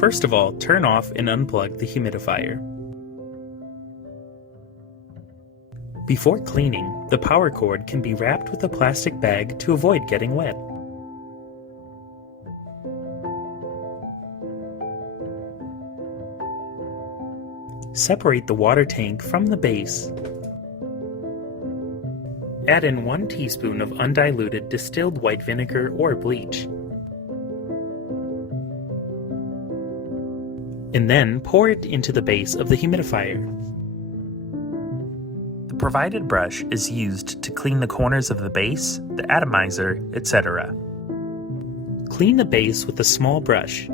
First of all, turn off and unplug the humidifier. Before cleaning, the power cord can be wrapped with a plastic bag to avoid getting wet. Separate the water tank from the base. Add in 1 teaspoon of undiluted distilled white vinegar or bleach. And then pour it into the base of the humidifier. The provided brush is used to clean the corners of the base, the atomizer, etc. Clean the base with a small brush.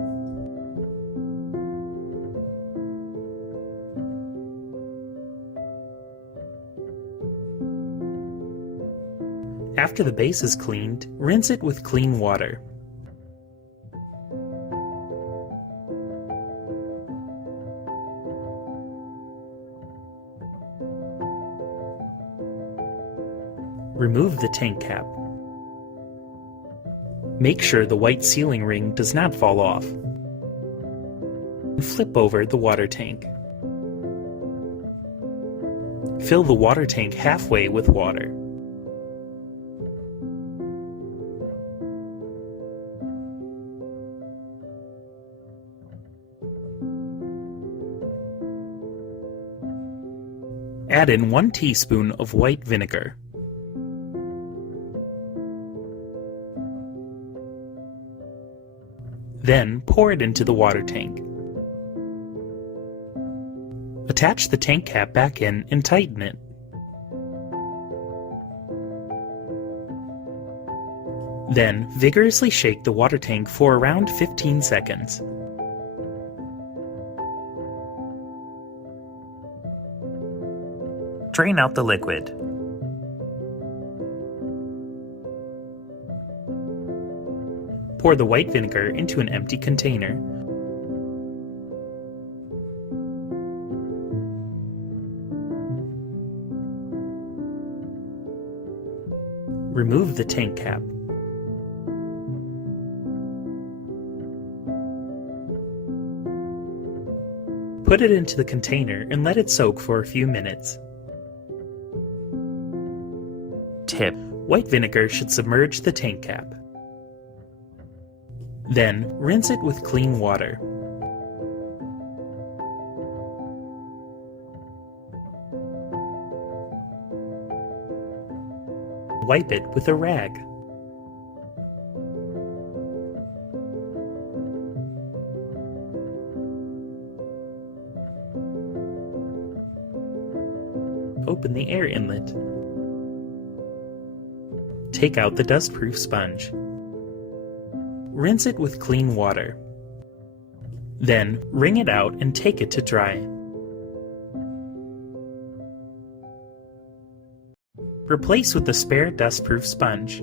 After the base is cleaned, rinse it with clean water. Remove the tank cap. Make sure the white sealing ring does not fall off. Flip over the water tank. Fill the water tank halfway with water. Add in 1 teaspoon of white vinegar. Then pour it into the water tank. Attach the tank cap back in and tighten it. Then vigorously shake the water tank for around 15 seconds. Drain out the liquid. Pour the white vinegar into an empty container. Remove the tank cap. Put it into the container and let it soak for a few minutes. Tip: white vinegar should submerge the tank cap. Then, rinse it with clean water. Wipe it with a rag. Open the air inlet. Take out the dust-proof sponge. Rinse it with clean water. Then, wring it out and take it to dry. Replace with the spare dust-proof sponge.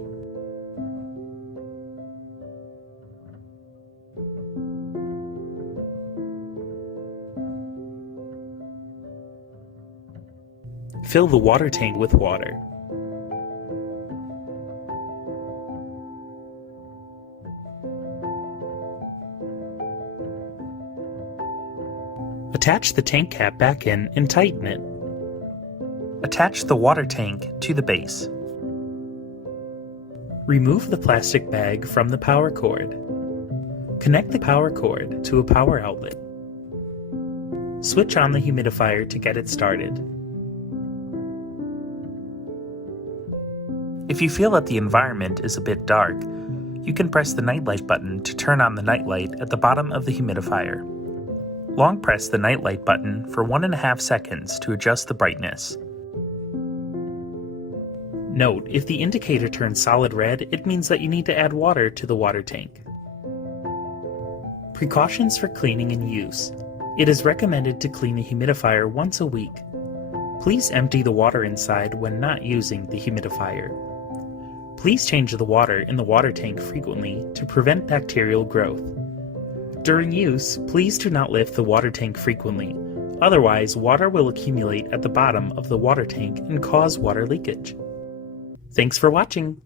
Fill the water tank with water. Attach the tank cap back in and tighten it. Attach the water tank to the base. Remove the plastic bag from the power cord. Connect the power cord to a power outlet. Switch on the humidifier to get it started. If you feel that the environment is a bit dark, you can press the nightlight button to turn on the nightlight at the bottom of the humidifier. Long press the nightlight button for 1.5 seconds to adjust the brightness. Note, if the indicator turns solid red, it means that you need to add water to the water tank. Precautions for cleaning and use. It is recommended to clean the humidifier once a week. Please empty the water inside when not using the humidifier. Please change the water in the water tank frequently to prevent bacterial growth. During use, please do not lift the water tank frequently, otherwise water will accumulate at the bottom of the water tank and cause water leakage. Thanks for watching!